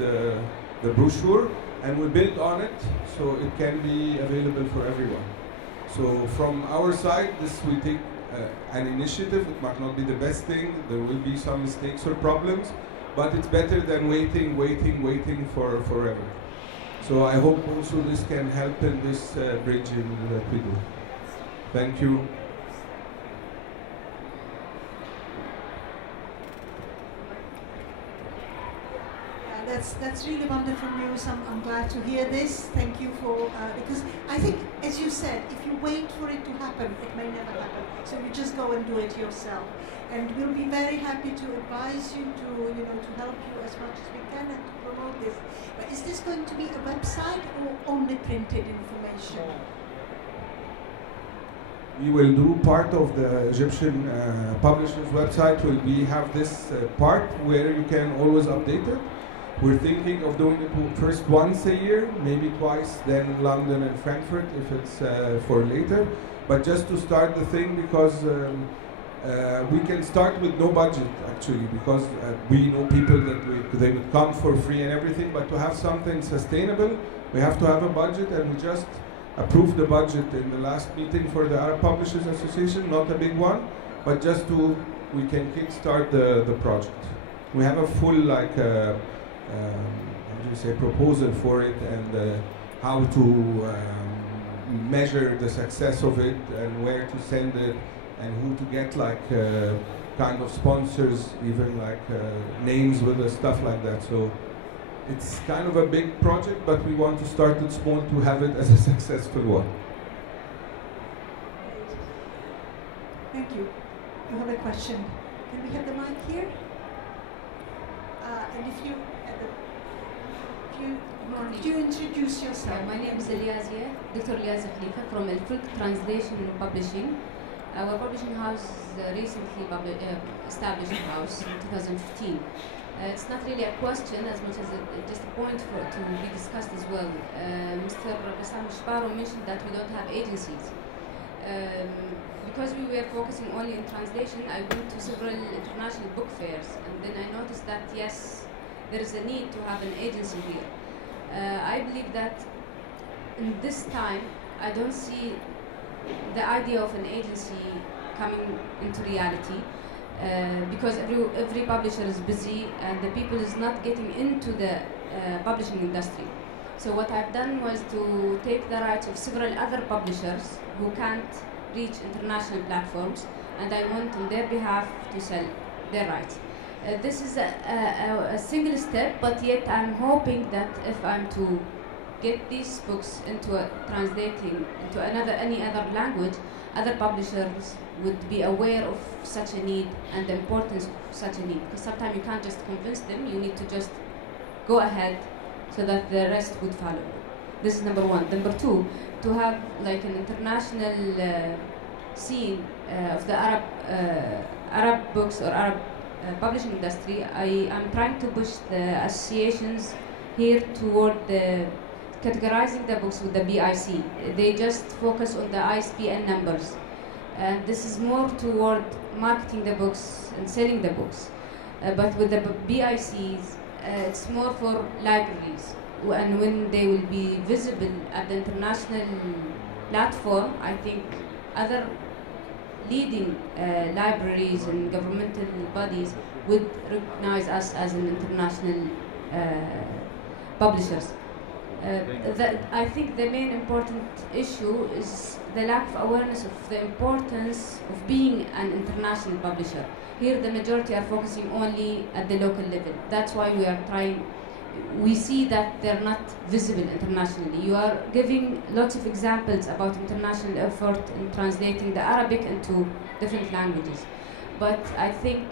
the brochure and we build on it so it can be available for everyone. So from our side, this we take an initiative. It might not be the best thing, there will be some mistakes or problems, but it's better than waiting for forever. So I hope also this can help in this bridging that we do. Thank you. That's really wonderful news. I'm glad to hear this. Thank you for because I think, as you said, if you wait for it to happen, it may never happen. So you just go and do it yourself, and we'll be very happy to advise you to to help you as much as we can and to promote this. But is this going to be a website or only printed information? We will do part of the Egyptian publishers' website. Will be have this part where you can always update it. We're thinking of doing it first once a year, maybe twice, then London and Frankfurt if it's for later. But just to start the thing, because we can start with no budget actually, because we know people that they would come for free and everything. But to have something sustainable, we have to have a budget, and we just approved the budget in the last meeting for the Arab Publishers Association. Not a big one, but just we can kickstart the project. We have a full proposal for it, and how to measure the success of it and where to send it and who to get kind of sponsors, even names with us, stuff like that. So it's kind of a big project, but we want to start it small to have it as a successful one. Thank you. You have a question. Can we have the mic here? And if you could you introduce yourself? My name is Dr. Elias Khalifa from Elfrick Translation and Publishing. Our publishing house is recently established house in 2015. It's not really a question as much as just a point to be discussed as well. Mr. Bassam Shbaro mentioned that we don't have agencies. Because we were focusing only on translation, I went to several international book fairs, and then I noticed that yes, there is a need to have an agency here. I believe that in this time, I don't see the idea of an agency coming into reality because every publisher is busy and the people is not getting into the publishing industry. So what I've done was to take the rights of several other publishers who can't reach international platforms, and I want on their behalf to sell their rights. This is a single step, but yet I'm hoping that if I'm to get these books translating into any other language, other publishers would be aware of such a need and the importance of such a need. Because sometimes you can't just convince them, you need to just go ahead so that the rest would follow. This is number one. Number two, to have like an international scene of the Arab books or Arab publishing industry. I'm trying to push the associations here toward categorizing the books with the BIC. They just focus on the ISBN numbers. And this is more toward marketing the books and selling the books. But with the BICs, it's more for libraries. And when they will be visible at the international platform, I think other leading libraries and governmental bodies would recognize us as an international publishers. I think the main important issue is the lack of awareness of the importance of being an international publisher. Here the majority are focusing only at the local level. That's why we see that they're not visible internationally. You are giving lots of examples about international effort in translating the Arabic into different languages. But I think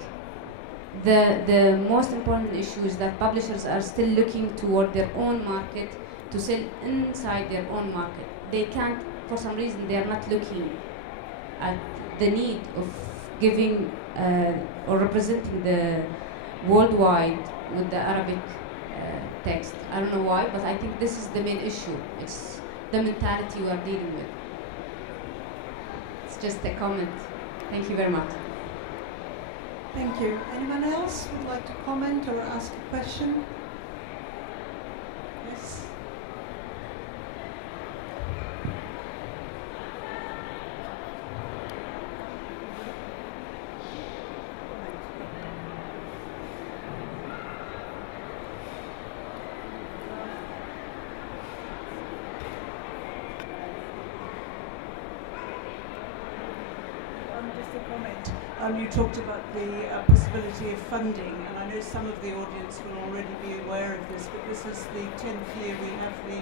the most important issue is that publishers are still looking toward their own market to sell inside their own market. They can't, for some reason, they are not looking at the need of giving or representing the worldwide with the Arabic text. I don't know why, but I think this is the main issue. It's the mentality we are dealing with. It's just a comment. Thank you very much. Thank you. Anyone else would like to comment or ask a question? Yes. Just a comment. You talked about the possibility of funding, and I know some of the audience will already be aware of this, but this is the 10th year we have the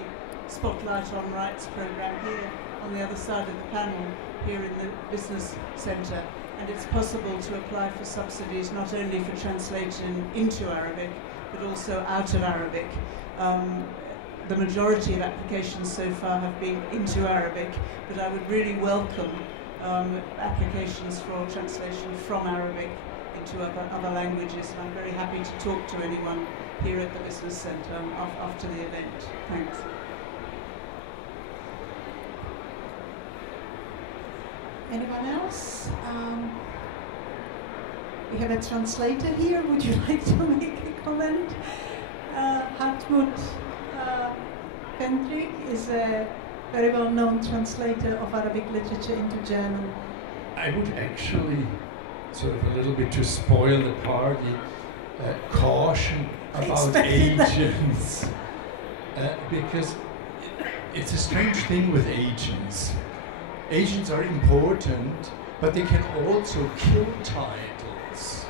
Spotlight on Rights program here on the other side of the panel, here in the Business Centre, and it's possible to apply for subsidies not only for translation into Arabic, but also out of Arabic. The majority of applications so far have been into Arabic, but I would really welcome applications for translation from Arabic into other languages, and I'm very happy to talk to anyone here at the Business Centre after the event. Thanks. Anyone else? We have a translator here. Would you like to make a comment? Hartmut Pendrik is a very well-known translator of Arabic literature into German. I would actually, sort of a little bit to spoil the party, caution about agents. Because it's a strange thing with agents. Agents are important, but they can also kill titles.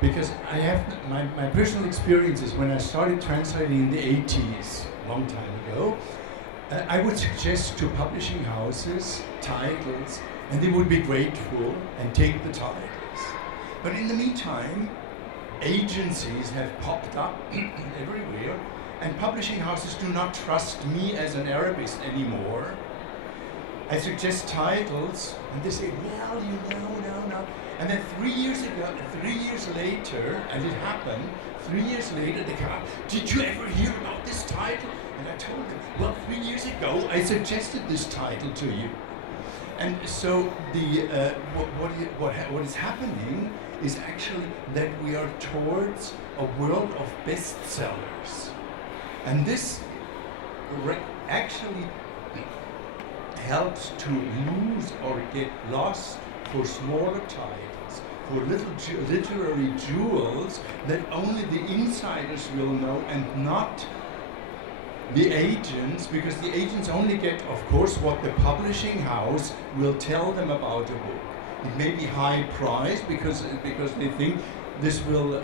Because I have my personal experiences when I started translating in the 80s, a long time ago, I would suggest to publishing houses titles, and they would be grateful and take the titles. But in the meantime, agencies have popped up everywhere, and publishing houses do not trust me as an Arabist anymore. I suggest titles, and they say, well, no. And then 3 years later, and it happened, 3 years later, they come up, did you ever hear about this title? And I told them, well, 3 years ago, I suggested this title to you. And so what is happening is actually that we are towards a world of bestsellers. And this actually helps to lose or get lost for smaller titles, for little literary jewels that only the insiders will know and not the agents, because the agents only get, of course, what the publishing house will tell them about a book. It may be high priced because they think this will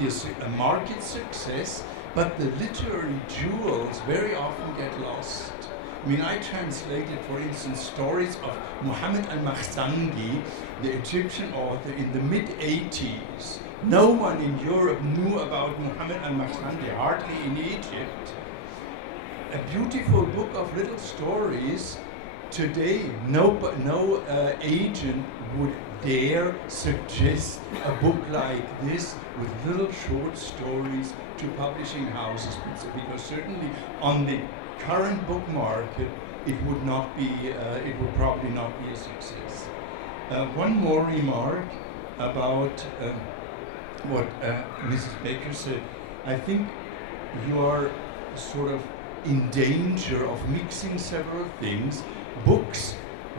be a market success, but the literary jewels very often get lost. I mean, I translated, for instance, stories of Muhammad al-Makhzangi, the Egyptian author, in the mid-80s. No one in Europe knew about Muhammad al-Makhzangi, hardly in Egypt. A beautiful book of little stories. Today, no agent would dare suggest a book like this with little short stories to publishing houses, because certainly on the current book market, it would probably not be a success. One more remark about what Mrs. Baker said. I think you are sort of in danger of mixing several things. Books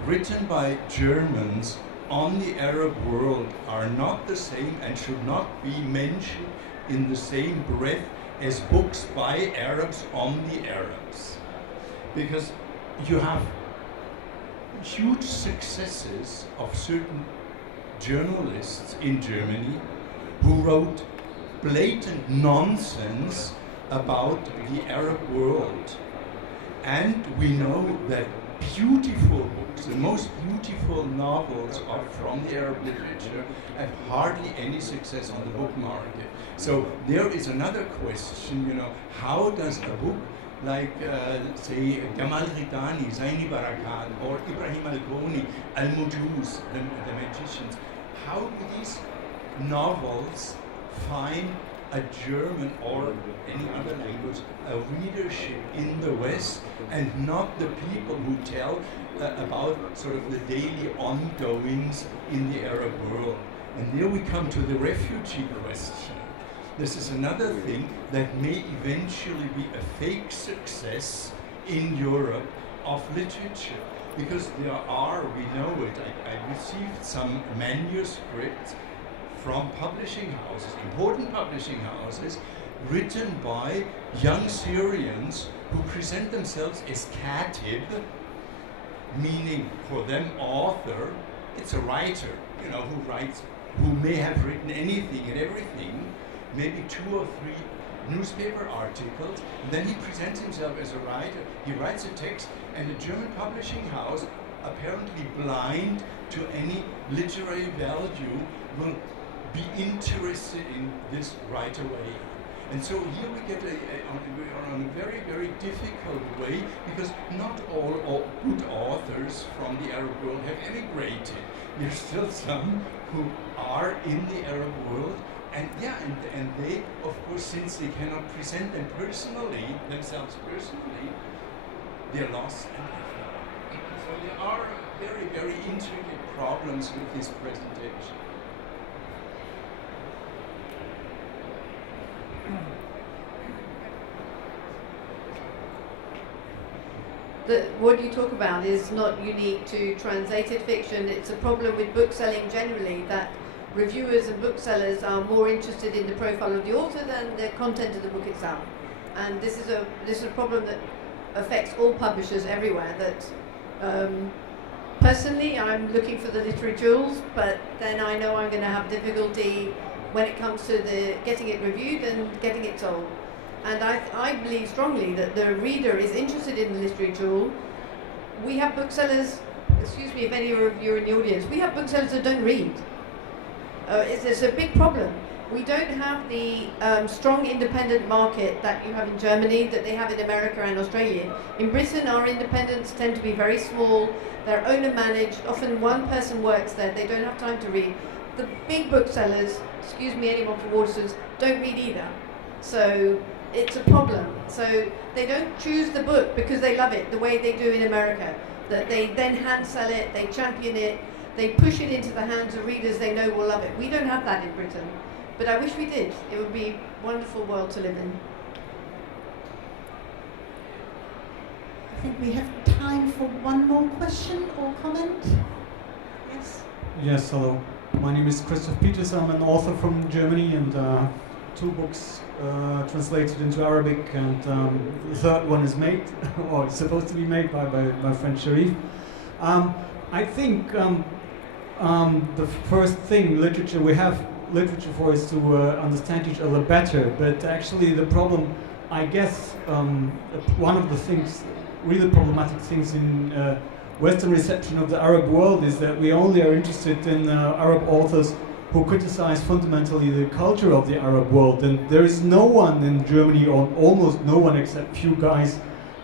written by Germans on the Arab world are not the same and should not be mentioned in the same breath as books by Arabs on the Arabs. Because you have huge successes of certain journalists in Germany who wrote blatant nonsense about the Arab world. And we know that beautiful books, the most beautiful novels are from the Arab literature, have hardly any success on the book market. So there is another question, how does a book like, say, Gamal Ridani, Zaini Barakat, or Ibrahim Al-Goni, Al-Mujuz, the magicians, how do these novels find a German or any other language, a readership in the West, and not the people who tell about sort of the daily ongoings in the Arab world? And there we come to the refugee question. This is another thing that may eventually be a fake success in Europe of literature, because there are, we know it, I received some manuscripts from publishing houses, important publishing houses, written by young Syrians who present themselves as katib, meaning for them author. It's a writer, who writes, who may have written anything and everything, maybe 2 or 3 newspaper articles, and then he presents himself as a writer. He writes a text, and the German publishing house, apparently blind to any literary value, will be interested in this right away. And so here we get we are on a very, very difficult way, because not all good authors from the Arab world have emigrated. There's still some who are in the Arab world, and they, of course, since they cannot present themselves personally, they're lost and left. So there are very, very intricate problems with this presentation. What you talk about is not unique to translated fiction. It's a problem with book selling generally, that reviewers and booksellers are more interested in the profile of the author than the content of the book itself. And this is a problem that affects all publishers everywhere. That personally, I'm looking for the literary jewels, but then I know I'm going to have difficulty when it comes to getting it reviewed and getting it sold. And I believe strongly that the reader is interested in the literary jewel. We have booksellers, excuse me if any of you are in the audience, we have booksellers that don't read. It's a big problem. We don't have the strong independent market that you have in Germany, that they have in America and Australia. In Britain, our independents tend to be very small. They're owner managed. Often one person works there. They don't have time to read. The big booksellers, excuse me anyone from Waterstones, don't read either. So it's a problem. So they don't choose the book because they love it the way they do in America. That they then hand sell it, they champion it, they push it into the hands of readers they know will love it. We don't have that in Britain. But I wish we did. It would be a wonderful world to live in. I think we have time for one more question or comment. Yes? Yes, hello. My name is Christoph Peters. I'm an author from Germany and two books translated into Arabic, and the third one is made, or it's supposed to be made by my friend Sharif. I think the first thing we have literature for is to understand each other better, but actually the problem, I guess, one of the things, really problematic things in Western reception of the Arab world is that we only are interested in Arab authors who criticize fundamentally the culture of the Arab world, and there is no one in Germany, or almost no one except few guys,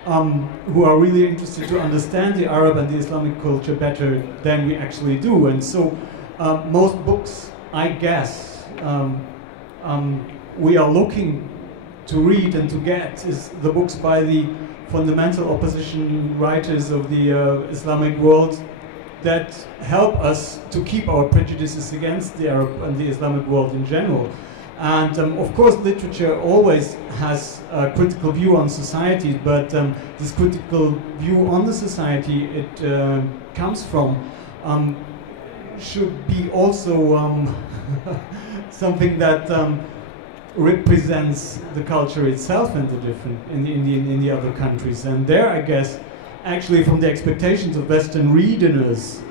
who are really interested to understand the Arab and the Islamic culture better than we actually do. And so most books, I guess, we are looking to read and to get is the books by the fundamental opposition writers of the Islamic world that help us to keep our prejudices against the Arab and the Islamic world in general. And of course literature always has a critical view on society, but this critical view on the society it comes from should be also something that represents the culture itself and the different in the other countries. And there, I guess, actually from the expectations of Western readers,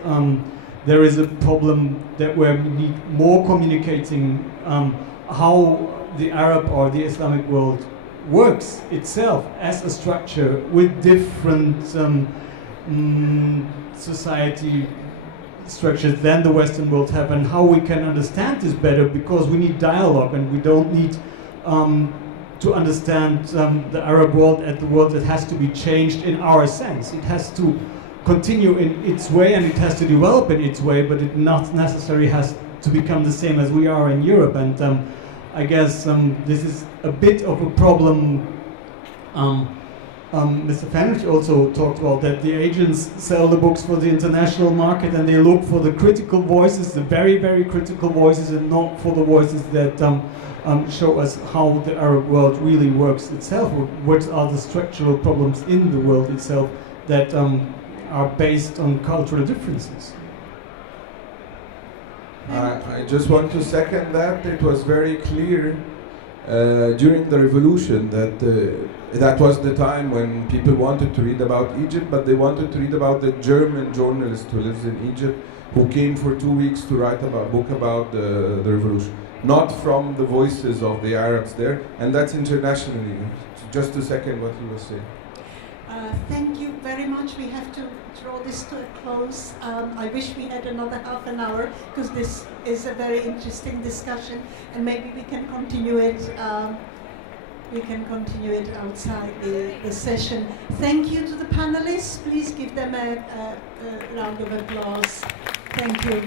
there is a problem that we need more communicating how the Arab or the Islamic world works itself as a structure with different society structures than the Western world have, and how we can understand this better, because we need dialogue, and we don't need to understand the Arab world as the world that has to be changed in our sense. It has to continue in its way, and it has to develop in its way, but it not necessarily has to become the same as we are in Europe. And I guess this is a bit of a problem. Mr. Fenrich also talked about that the agents sell the books for the international market, and they look for the critical voices, the very, very critical voices, and not for the voices that show us how the Arab world really works itself, or what are the structural problems in the world itself that are based on cultural differences. I just want to second that. It was very clear during the revolution that that was the time when people wanted to read about Egypt, but they wanted to read about the German journalist who lives in Egypt, who came for 2 weeks to write a book about the revolution, not from the voices of the Arabs there, and that's internationally. Just to second what he was saying. Thank you very much. We have to draw this to a close. I wish we had another half an hour, because this is a very interesting discussion, and maybe we can continue it. We can continue it outside the session. Thank you to the panelists. Please give them a round of applause. Thank you.